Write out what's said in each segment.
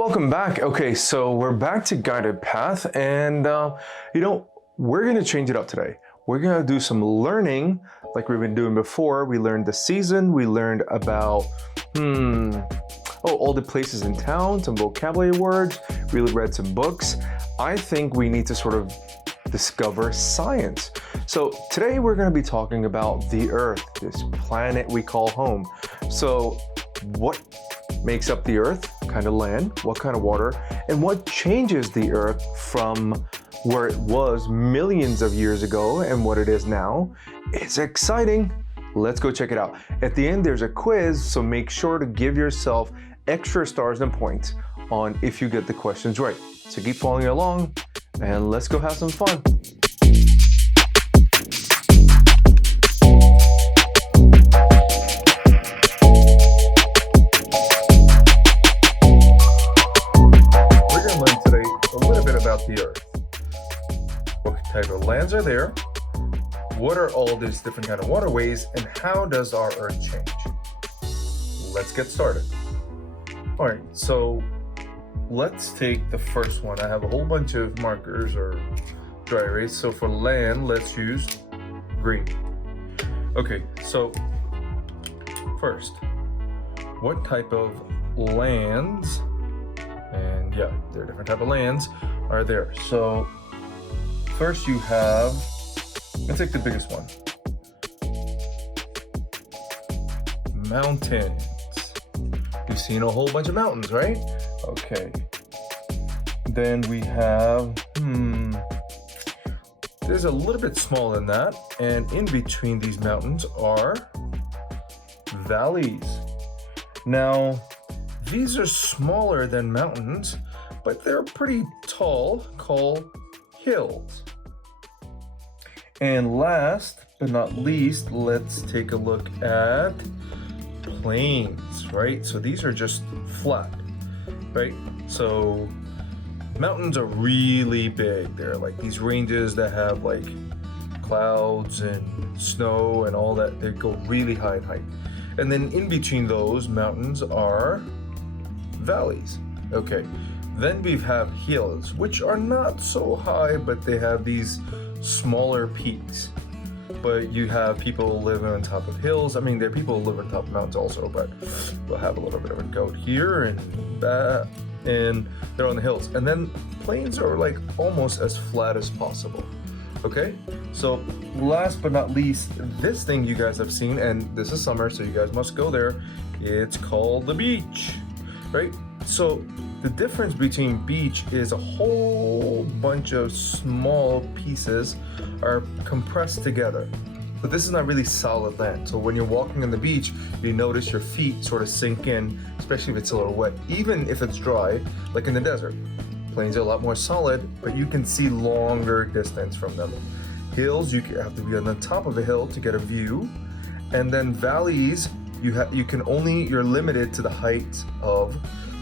welcome back. Okay, so we're back to Guided Path, and we're gonna change it up today. We're gonna do some learning like we've been doing before. We learned the season, we learned about, all the places in town, some vocabulary words, we read some books. I think we need to sort of discover science. So today we're gonna be talking about the Earth, this planet we call home. So what makes up the Earth? What kind of land, what kind of water, and what changes the Earth from where it was millions of years ago and what it is now? It's exciting. Let's go check it out. At the end, there's a quiz, so make sure to give yourself extra stars and points on if you get the questions right. So keep following along and let's go have some fun. The Earth. What type of lands are there? What are all these different kind of waterways, and how does our Earth change? Let's get started. All right, so let's take the first one. I have a whole bunch of markers or dry erase. So for land, let's use green. Okay, so first, what type of lands, and yeah, there are different type of lands, are there. So first you have, let's take the biggest one, mountains. You've seen a whole bunch of mountains, right? Okay. Then we have, there's a little bit smaller than that, and in between these mountains are valleys. Now, these are smaller than mountains, but they're pretty tall, called hills. And last but not least, let's take a look at plains, right? So these are just flat, right? So mountains are really big. They're like these ranges that have like clouds and snow and all that. They go really high in height. And then in between those mountains are valleys. Okay. Then we have hills, which are not so high, but they have these smaller peaks. But you have people living on top of hills. I mean, there are people who live on top of mountains also, but we'll have a little bit of a goat here and that, and they're on the hills. And then plains are like almost as flat as possible. Okay, so last but not least, this thing you guys have seen, and this is summer, so you guys must go there. It's called the beach, right? So the difference between beach is a whole bunch of small pieces are compressed together. But this is not really solid land. So when you're walking on the beach, you notice your feet sort of sink in, especially if it's a little wet, even if it's dry, like in the desert. Plains are a lot more solid, but you can see longer distance from them. Hills, you have to be on the top of a hill to get a view. And then valleys, you're limited to the height of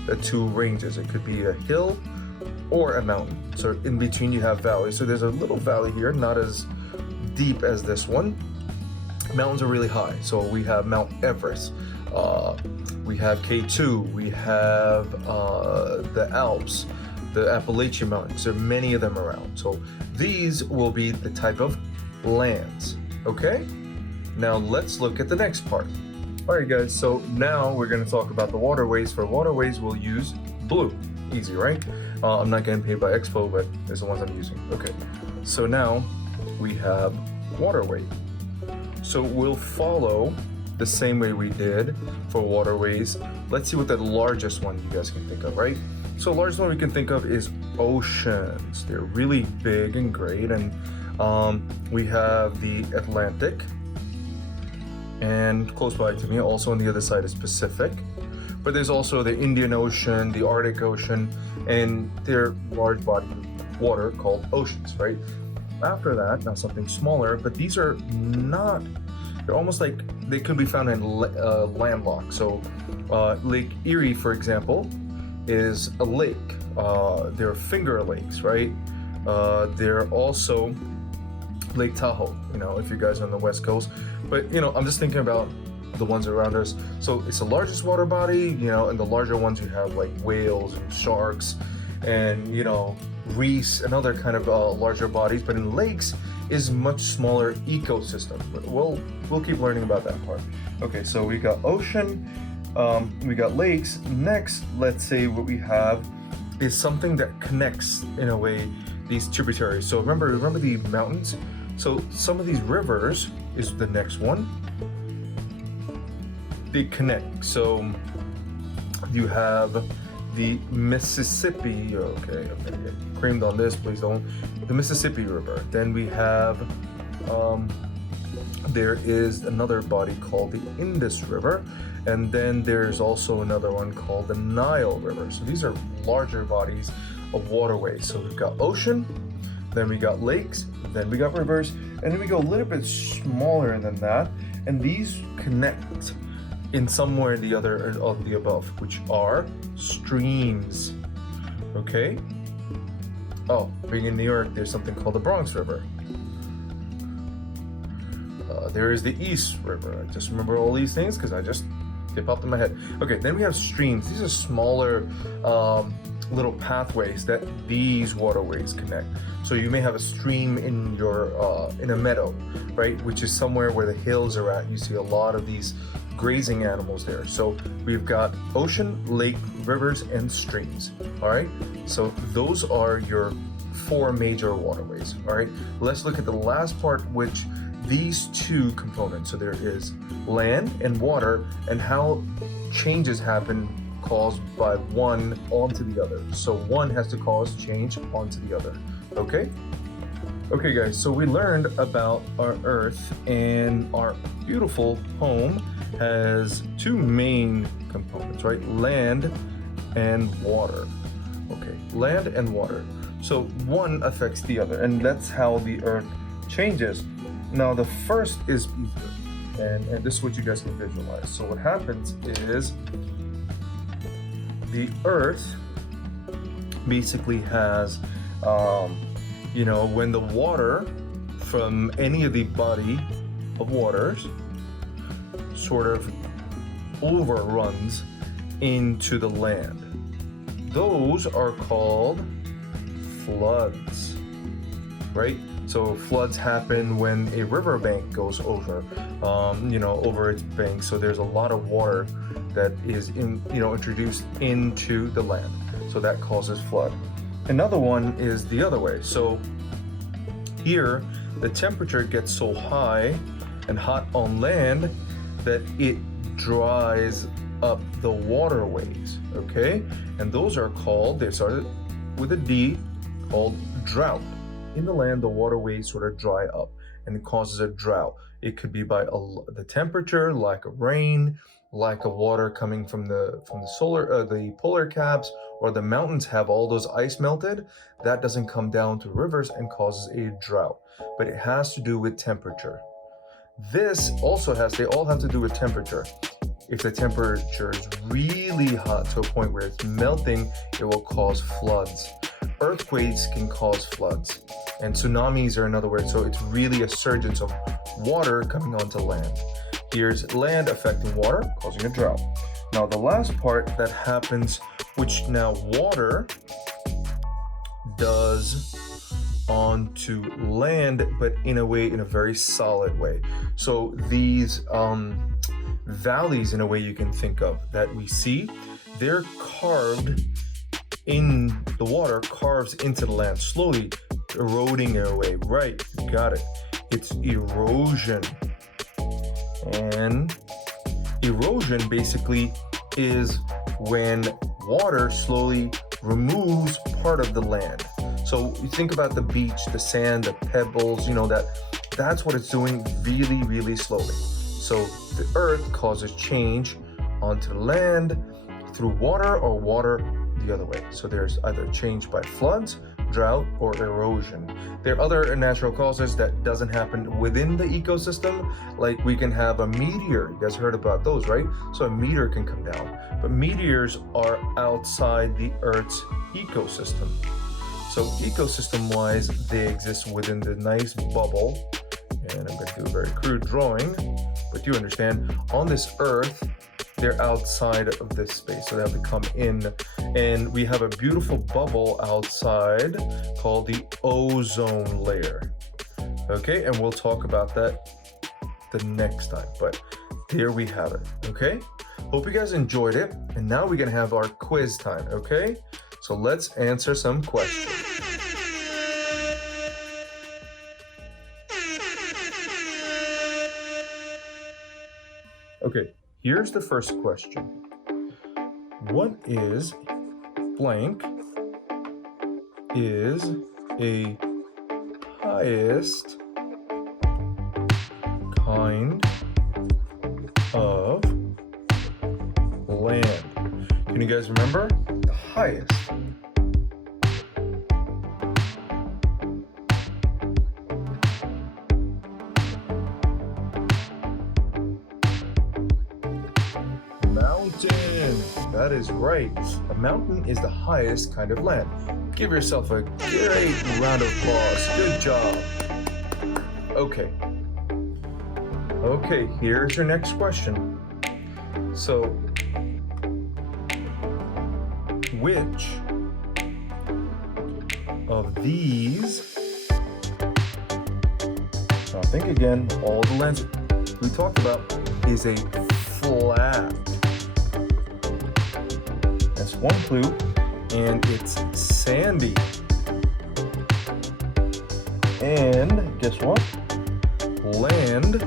the two ranges. It could be a hill or a mountain. So in between you have valleys. So there's a little valley here, not as deep as this one. Mountains are really high. So we have Mount Everest, we have K2, we have the Alps, the Appalachian Mountains. There are many of them around. So these will be the type of lands. Okay? Now let's look at the next part. Alright guys, so now we're going to talk about the waterways. For waterways, we'll use blue. Easy, right? I'm not getting paid by Expo, but there's the ones I'm using. Okay, so now we have waterway. So we'll follow the same way we did for waterways. Let's see what the largest one you guys can think of, right? So the largest one we can think of is oceans. They're really big and great, and we have the Atlantic, and close by to me, also on the other side is Pacific. But there's also the Indian Ocean, the Arctic Ocean, and they're large bodies of water called oceans, right? After that, now something smaller, but these are not, they're almost like, they could be found in landlocked. So Lake Erie, for example, is a lake. There are Finger Lakes, right? There are also Lake Tahoe, if you guys are on the West Coast. But, I'm just thinking about the ones around us. So it's the largest water body, you know, and the larger ones you have like whales and sharks and, you know, reefs and other kind of larger bodies. But in lakes is much smaller ecosystem. But we'll keep learning about that part. Okay, so we got ocean, we got lakes. Next, let's say what we have is something that connects in a way these tributaries. So remember the mountains. So some of these rivers is the next one. They connect. So you have the Mississippi. Okay, I'm gonna get creamed on this. Please don't. The Mississippi River. Then we have. There is another body called the Indus River, and then there's also another one called the Nile River. So these are larger bodies of waterways. So we've got ocean, then we got lakes, then we got rivers, and then we go a little bit smaller than that, and these connect in some way or the other of the above, which are streams. Okay? Oh, being in New York, there's something called the Bronx River. There is the East River. I just remember all these things because they popped in my head. Okay, then we have streams. These are smaller little pathways that these waterways connect. So you may have a stream in your in a meadow, right, which is somewhere where the hills are at. You see a lot of these grazing animals there. So we've got ocean, lake, rivers, and streams. All right. So those are your 4 major waterways. All right. Let's look at the last part, which these 2 components. So there is land and water, and how changes happen caused by one onto the other. So one has to cause change onto the other. Okay? Okay guys, so we learned about our Earth, and our beautiful home has 2 main components, right? Land and water. Okay, land and water. So one affects the other, and that's how the Earth changes. Now the first is ether, and this is what you guys can visualize. So what happens is the Earth basically has, you know, when the water from any of the body of waters sort of overruns into the land, those are called floods, right? So floods happen when a riverbank goes over, you know, over its bank. So there's a lot of water that is introduced into the land. So that causes flood. Another one is the other way. So here, the temperature gets so high and hot on land that it dries up the waterways, okay? And those are called, they started with a D, called drought. In the land, the waterways sort of dry up, and it causes a drought. It could be by the temperature, lack of rain, lack of water coming from the polar caps, or the mountains have all those ice melted. That doesn't come down to rivers and causes a drought, but it has to do with temperature. This also they all have to do with temperature. If the temperature is really hot to a point where it's melting, it will cause floods. Earthquakes can cause floods, and tsunamis are another word. So it's really a surge of water coming onto land. Here's land affecting water, causing a drought. Now the last part that happens, which now water does onto land, but in a very solid way. So these valleys, in a way you can think of, that we see, they're carved in the water, carves into the land, slowly eroding it away. Right, you got it. It's erosion. And erosion basically is when water slowly removes part of the land. So you think about the beach, the sand, the pebbles, you know, that's what it's doing really, really slowly. So the earth causes change onto the land through water, or water the other way. So there's either change by floods, drought, or erosion. There are other natural causes that doesn't happen within the ecosystem, like we can have a meteor. You guys heard about those, right? So a meteor can come down, but meteors are outside the Earth's ecosystem. So ecosystem-wise, they exist within the nice bubble, and I'm going to do a very crude drawing, but you understand, on this Earth, they're outside of this space, so they have to come in, and we have a beautiful bubble outside called the ozone layer. Okay, and we'll talk about that the next time, but here we have it. Okay, hope you guys enjoyed it, and now we're gonna have our quiz time. Okay, so let's answer some questions. Okay, here's the first question. What is blank is a highest kind of land? Can you guys remember? The highest. Mountain. That is right. A mountain is the highest kind of land. Give yourself a great round of applause. Good job. Okay. Okay, here's your next question. So, which of these, now think again, all the lands we talked about is a flat. That's one clue, and it's sandy. And guess what? Land.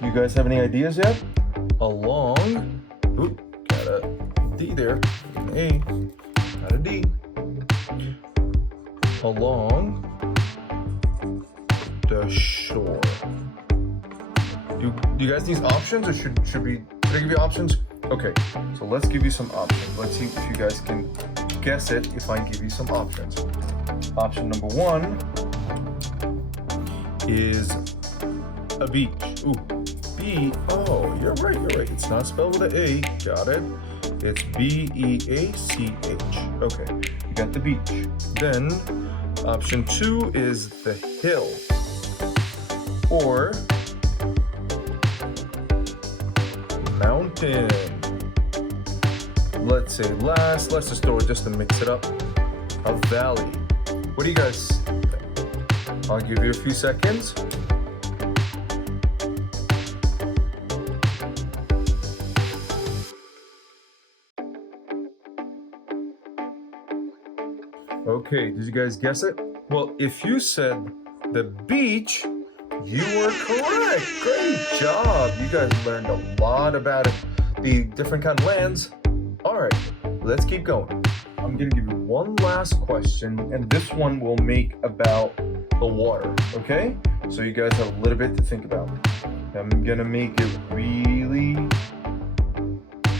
You guys have any ideas yet? Along, got a D there, an A, got a D. Along the shore. You guys need options, or should I give you options? Okay, so let's give you some options. Let's see if you guys can guess it if I give you some options. Option number one is a beach. Ooh, B. Oh, you're right. It's not spelled with an A. Got it. It's B-E-A-C-H. Okay, you got the beach. Then option two is the hill, or mountain. Let's say last, let's just throw it just to mix it up. A valley. What do you guys think? I'll give you a few seconds. Okay, did you guys guess it? Well, if you said the beach, you were correct. Great job. You guys learned a lot about it, the different kind of lands. All right, let's keep going. I'm gonna give you one last question, and this one will make about the water, okay? So you guys have a little bit to think about. I'm gonna make it really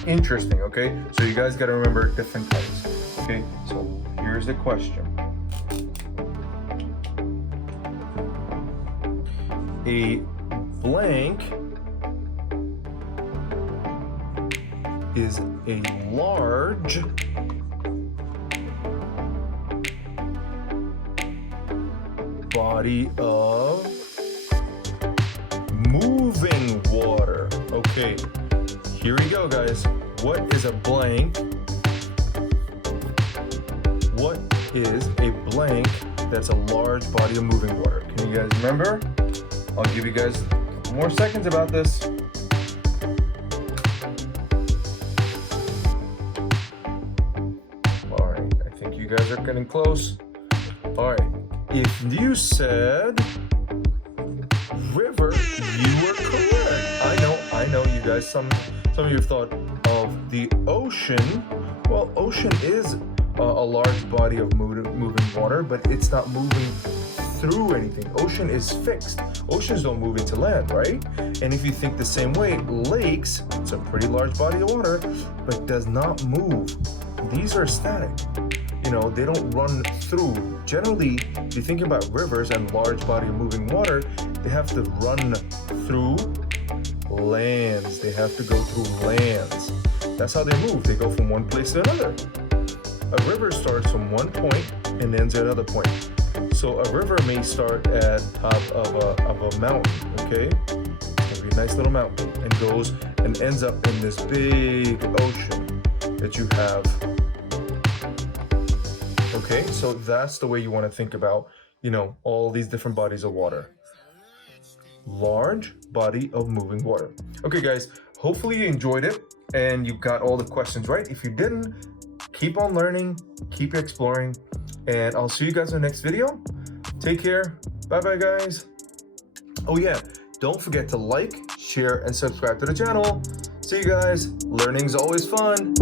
interesting, okay? So you guys gotta remember different types, okay? So here's the question. A blank is a large body of moving water. Okay, here we go, guys. What is a blank? What is a blank that's a large body of moving water? Can you guys remember? I'll give you guys a couple more seconds about this. All right, I think you guys are getting close. All right, if you said river, you were correct. I know you guys, some of you have thought of the ocean. Well, ocean is a large body of moving water, but it's not moving through anything. Ocean is fixed. Oceans don't move into land, right? And if you think the same way, lakes, it's a pretty large body of water, but does not move. These are static. You know, they don't run through. Generally, if you think about rivers and large body of moving water, they have to run through lands. They have to go through lands. That's how they move. They go from one place to another. a river starts from one point and ends at another point. So a river may start at top of a mountain, okay? Maybe a nice little mountain, and goes and ends up in this big ocean that you have. Okay, so that's the way you want to think about, you know, all these different bodies of water. Large body of moving water. Okay, guys, hopefully you enjoyed it and you got all the questions right. If you didn't, keep on learning, keep exploring, and I'll see you guys in the next video. Take care. Bye-bye, guys. Oh yeah, don't forget to like, share, and subscribe to the channel. See you guys. Learning's always fun.